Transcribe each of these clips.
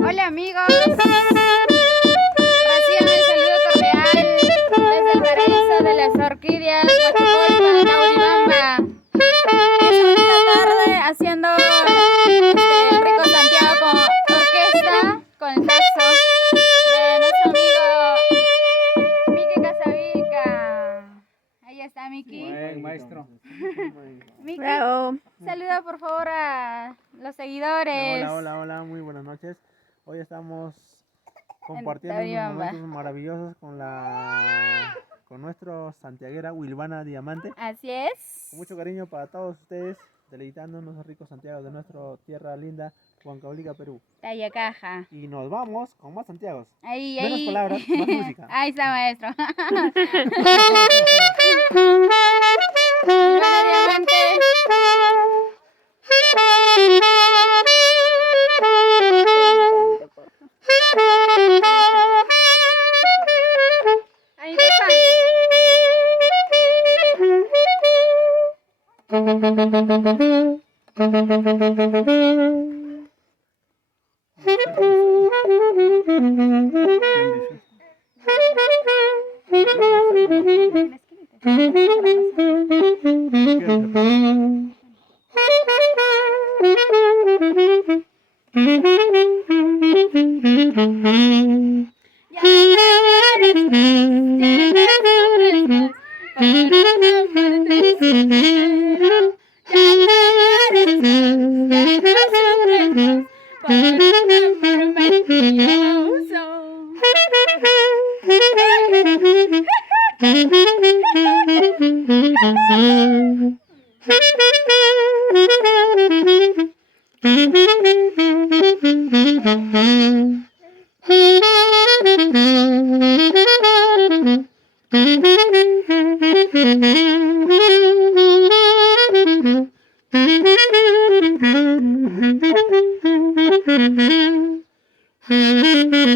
Hola amigos, reciban el saludo cordial desde el paraíso de las orquídeas Huachocolpa, Tauribamba. Esta tarde haciendo el rico Santiago con orquesta, con el saxo de nuestro amigo Miki Casavica. Ahí está Miki. Buen maestro. Miki, Bravo. saluda por favor a los seguidores. Hola, muy buenas noches. Hoy estamos compartiendo unos Tauribamba. momentos maravillosos con nuestro santiaguera Wilvana Diamante. Así es. Con mucho cariño para todos ustedes, deleitándonos los ricos Santiagos de nuestra tierra linda, Huancavelica, Perú. Talla caja. Y nos vamos con más Santiagos. Ahí, Menos ahí. palabras, más música. Ahí está, maestro. Wilvana Diamante. Ahí está.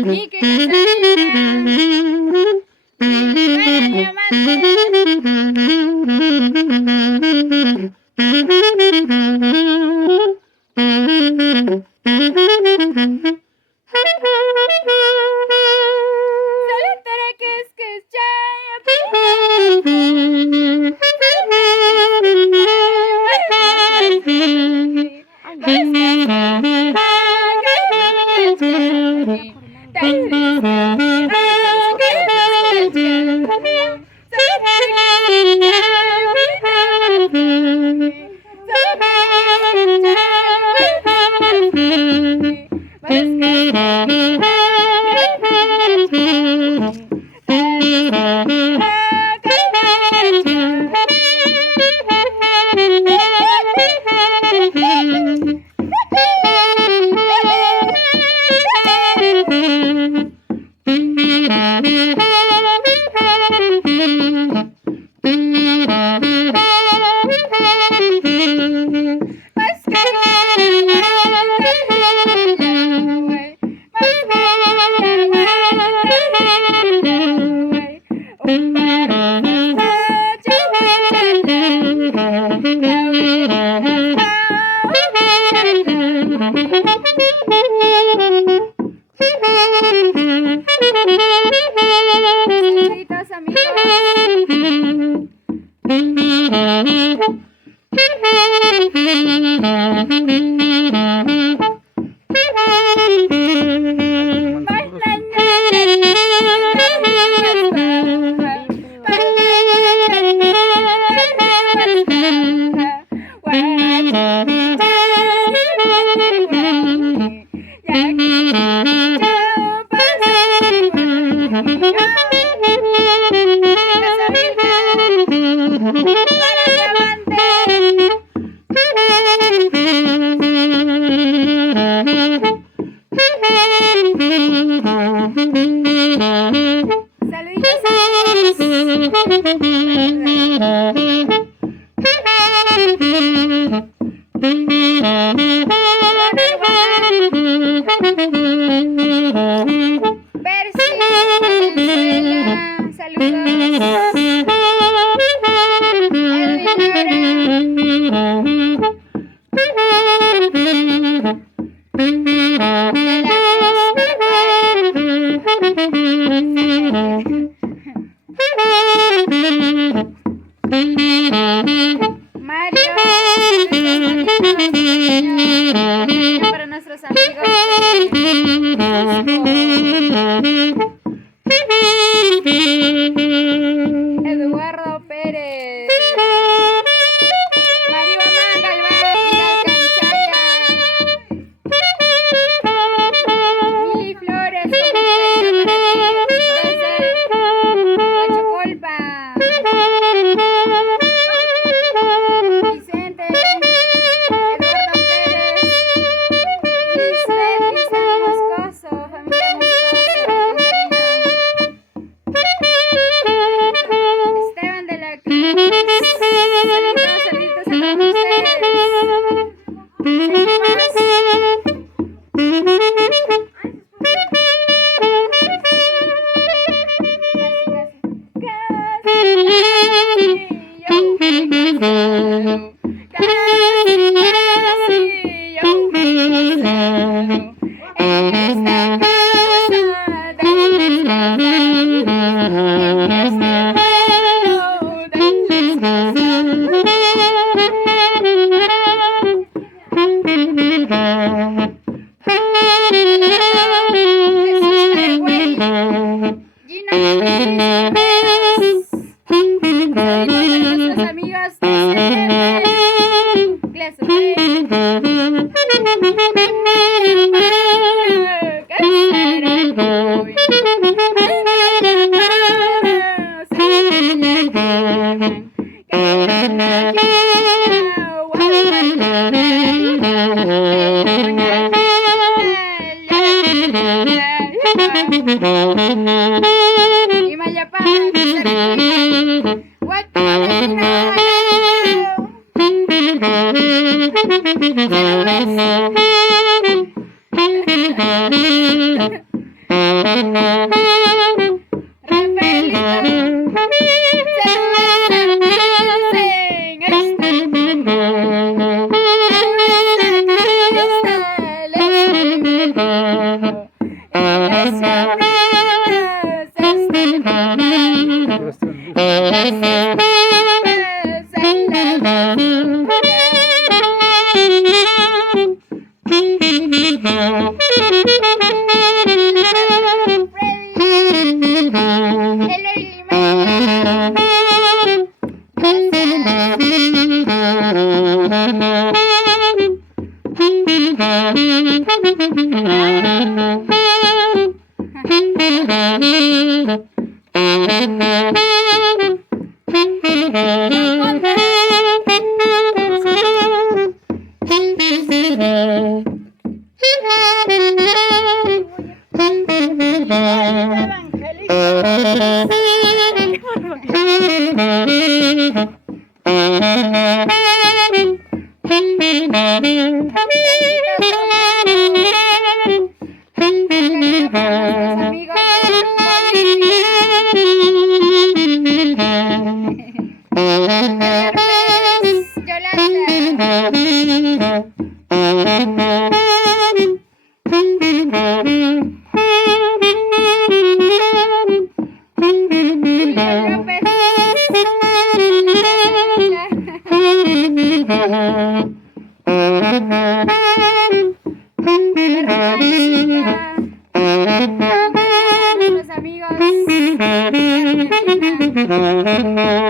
Miki Eduardo Pérez. María Galván, Vidal Canchaya. Mili Flores, con mucho cariño para ti, desde Huachocolpa. Vicente, Eduardo Pérez, Lisbeth, Lisa Moscoso, familia Moscoso, con cariño. Esteban de la Cruz, saluditos, saluditos a todos ustedes. Seguimos. Nuestros amigos de Argentina.